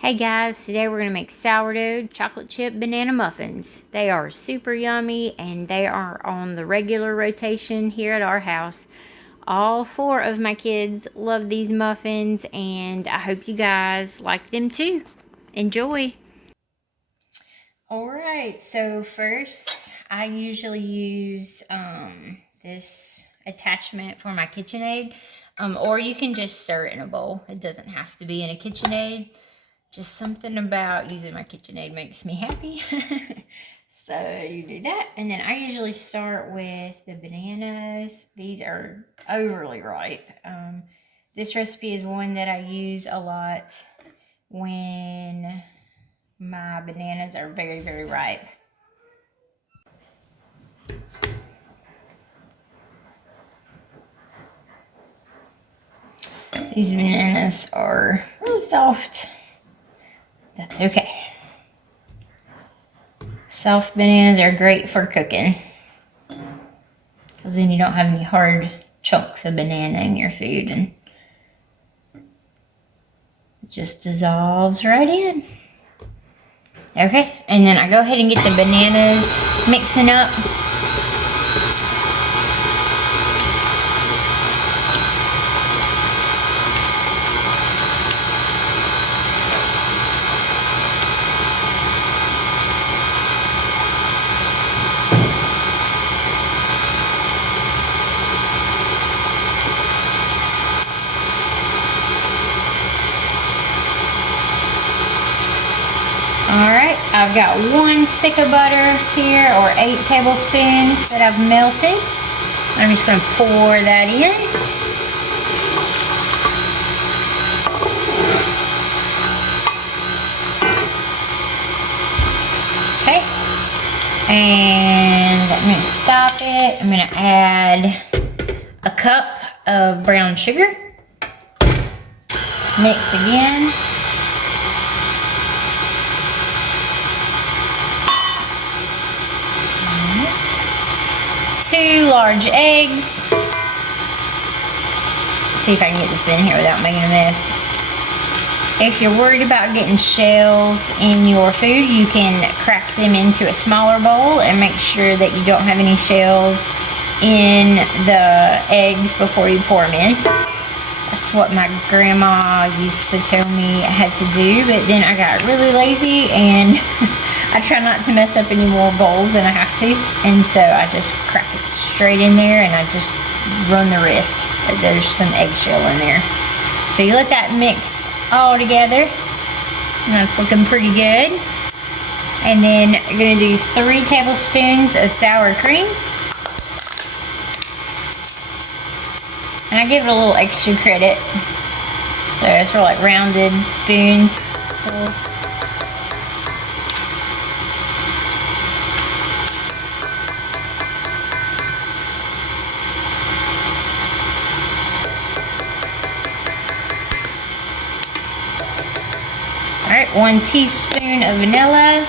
Hey guys, today we're going to make sourdough chocolate chip banana muffins. They are super yummy and they are on the regular rotation here at our house. All 4 of my kids love these muffins and I hope you guys like them too. Enjoy! Alright, so first I usually use this attachment for my KitchenAid, or you can just stir it in a bowl. It doesn't have to be in a KitchenAid. Just something about using my KitchenAid makes me happy. So you do that. And then I usually start with the bananas. These are overly ripe. This recipe is one that I use a lot when my bananas are very, very ripe. These bananas are really soft. That's okay. Soft bananas are great for cooking, because then you don't have any hard chunks of banana in your food and it just dissolves right in. Okay, and then I go ahead and get the bananas mixing up. Alright, I've got 1 stick of butter here, or 8 tablespoons that I've melted. I'm just going to pour that in. Okay, and I'm going to stop it. I'm going to add a cup of brown sugar. Mix again. Two large eggs. See if I can get this in here without making a mess. If you're worried about getting shells in your food, you can crack them into a smaller bowl and make sure that you don't have any shells in the eggs before you pour them in. That's what my grandma used to tell me I had to do, but then I got really lazy and I try not to mess up any more bowls than I have to, and so I just crack it straight in there and I just run the risk that there's some eggshell in there. So you let that mix all together, and that's looking pretty good. And then you're going to do 3 tablespoons of sour cream. And I give it a little extra credit. So it's for like rounded spoons. Alright, 1 teaspoon of vanilla.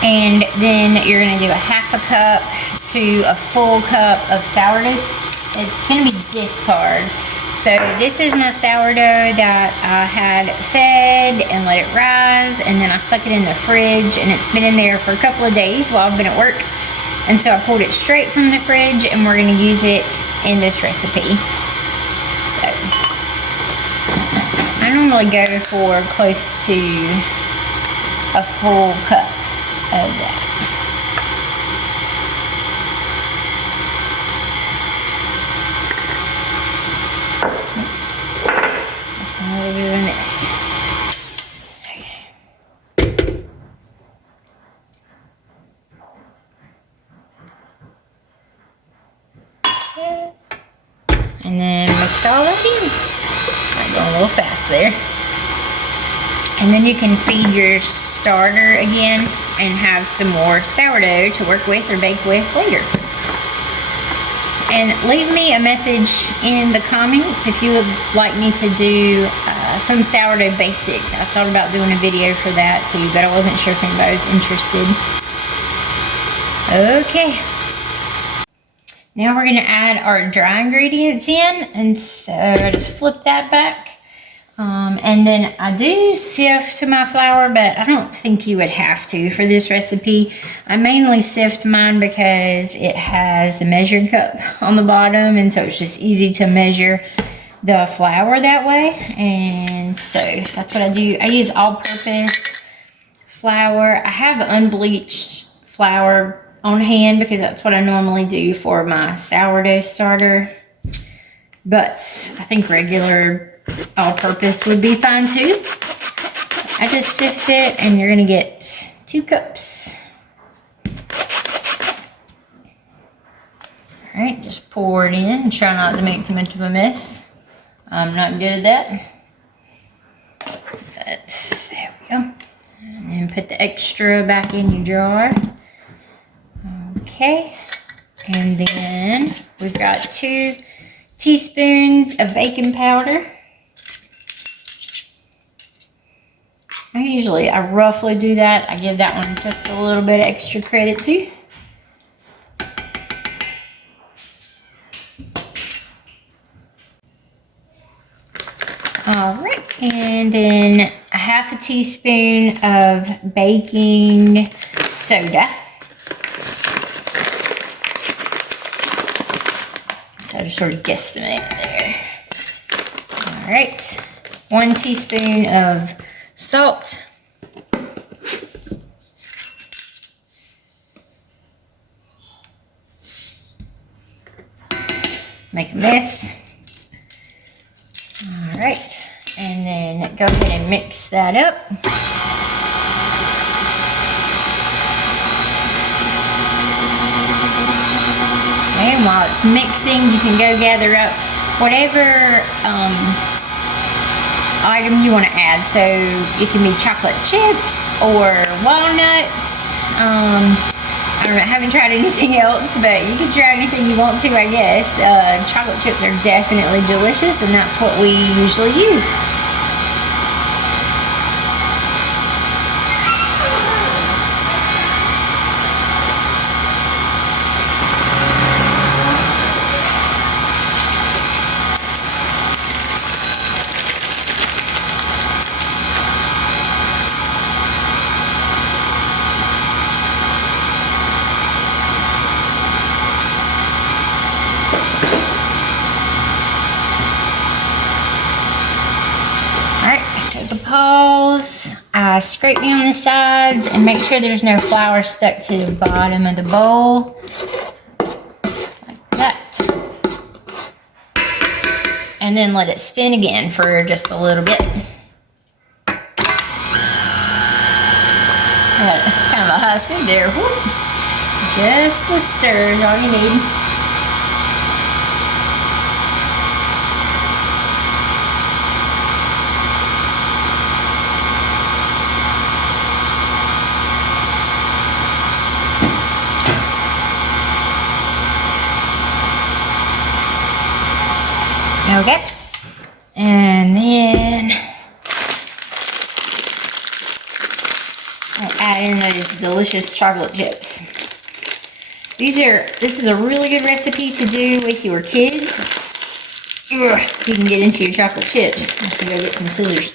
And then you're going to do a 1/2 cup to a full cup of sourdough. It's going to be discard. So this is my sourdough that I had fed and let it rise, and then I stuck it in the fridge, and it's been in there for a couple of days while I've been at work. And so I pulled it straight from the fridge, and we're going to use it in this recipe. So I normally go for close to a full cup of that. Doing this. Okay. And then mix all that in. I'm going a little fast there. And then you can feed your starter again and have some more sourdough to work with or bake with later. And leave me a message in the comments if you would like me to do some sourdough basics. I thought about doing a video for that too, but I wasn't sure if anybody was interested. Okay. Now we're gonna add our dry ingredients in, and so I just flip that back. And then I do sift my flour, but I don't think you would have to for this recipe. I mainly sift mine because it has the measuring cup on the bottom, and so it's just easy to measure the flour that way. And so that's what I do. I use all-purpose flour. I have unbleached flour on hand because that's what I normally do for my sourdough starter, but I think regular all-purpose would be fine too. I just sift it, and you're gonna get 2 cups. All right, just pour it in and try not to make too much of a mess. I'm not good at that, but there we go. And then put the extra back in your jar. Okay, and then we've got 2 teaspoons of baking powder. I roughly do that. I give that one just a little bit extra credit too. All right, and then a half a teaspoon of baking soda. So I just sort of guesstimate there. All right, 1 teaspoon of salt. Make a mess. All right, and then go ahead and mix that up. And while it's mixing, you can go gather up whatever item you want to add. So it can be chocolate chips or walnuts. I don't know, I haven't tried anything else, but you can try anything you want to, I guess. Chocolate chips are definitely delicious, and that's what we usually use. Paws, I scrape me on the sides and make sure there's no flour stuck to the bottom of the bowl, like that. And then let it spin again for just a little bit. Kind of a high speed there. Whoop. Just a stir is all you need. Okay, and then I'll add in those delicious chocolate chips. This is a really good recipe to do with your kids. Ugh, you can get into your chocolate chips. I have to go get some scissors.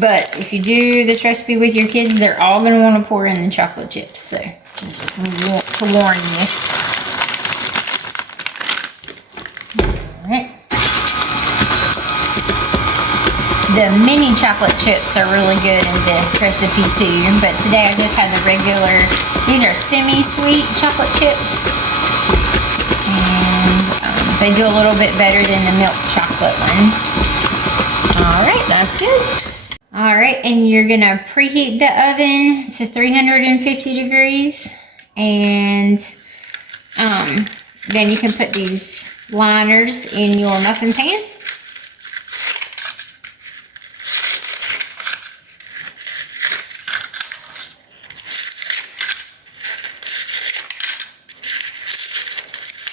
But if you do this recipe with your kids, they're all going to want to pour in the chocolate chips. So just want to warn you. Alright. The mini chocolate chips are really good in this recipe too, but today I just had the regular, these are semi-sweet chocolate chips, and they do a little bit better than the milk chocolate ones. Alright, that's good. Alright, and you're gonna preheat the oven to 350 degrees, and then you can put these liners in your muffin pan.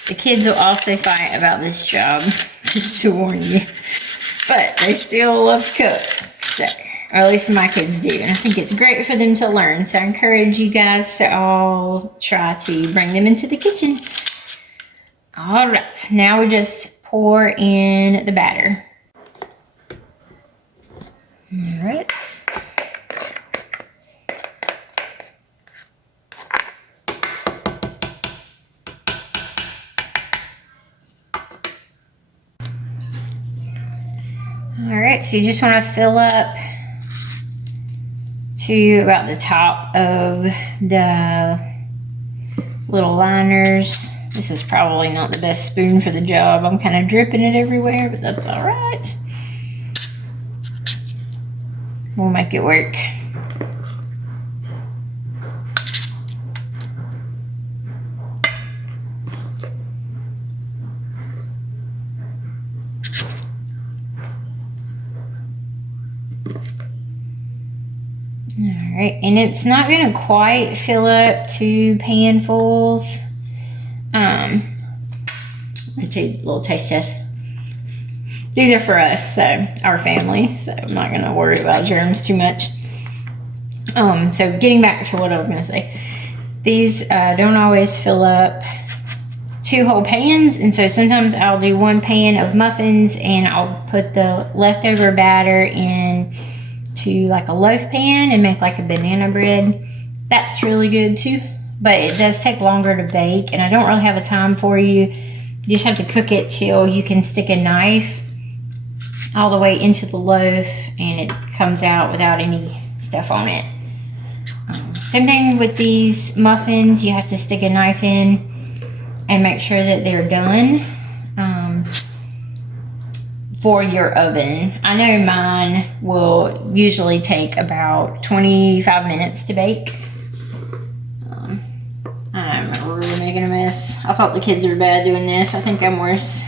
The kids will also fight about this job, just to warn you. they still love to cook. So, or at least my kids do. And I think it's great for them to learn. So I encourage you guys to all try to bring them into the kitchen. All right, now we just pour in the batter. All right. All right, so you just want to fill up to about the top of the little liners. This is probably not the best spoon for the job. I'm kind of dripping it everywhere, but that's all right. We'll make it work. All right, and it's not gonna quite fill up 2 panfuls. I'm gonna take a little taste test. These are for us, so our family, so I'm not gonna worry about germs too much. So getting back to what I was gonna say, these don't always fill up 2 whole pans, and so sometimes I'll do 1 pan of muffins and I'll put the leftover batter in to like a loaf pan and make like a banana bread. That's really good too, but it does take longer to bake, and I don't really have a time for you. You just have to cook it till you can stick a knife all the way into the loaf and it comes out without any stuff on it. Same thing with these muffins. You have to stick a knife in and make sure that they're done for your oven. I know mine will usually take about 25 minutes to bake. I'm really making a mess. I thought the kids were bad doing this. I think I'm worse.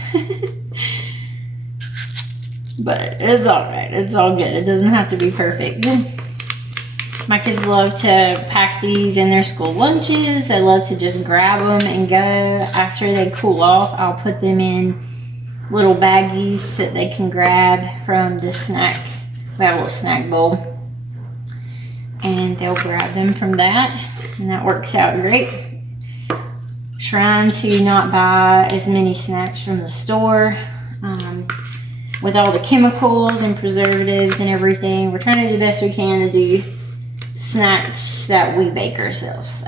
But it's all right. It's all good. It doesn't have to be perfect. My kids love to pack these in their school lunches. They love to just grab them and go. After they cool off, I'll put them in little baggies that they can grab from the snack, that little snack bowl. And they'll grab them from that. And that works out great. Trying to not buy as many snacks from the store. With all the chemicals and preservatives and everything, we're trying to do the best we can to do snacks that we bake ourselves. So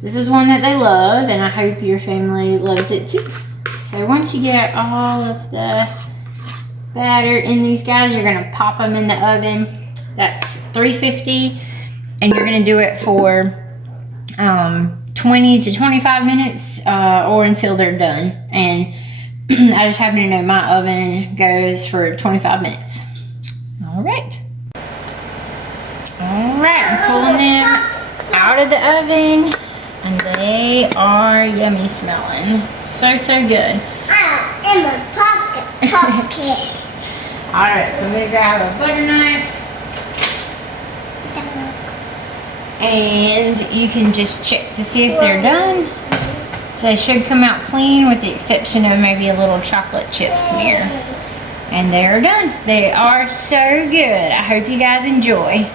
this is one that they love, and I hope your family loves it too. So once you get all of the batter in these guys, you're gonna pop them in the oven. That's 350, and you're gonna do it for 20 to 25 minutes or until they're done. And I just happen to know my oven goes for 25 minutes. All right. All right, I'm pulling them out of the oven, and they are yummy smelling. So good. In my pocket. All right, so I'm gonna grab a butter knife, and you can just check to see if they're done. They should come out clean with the exception of maybe a little chocolate chip smear. And they're done. They are so good. I hope you guys enjoy.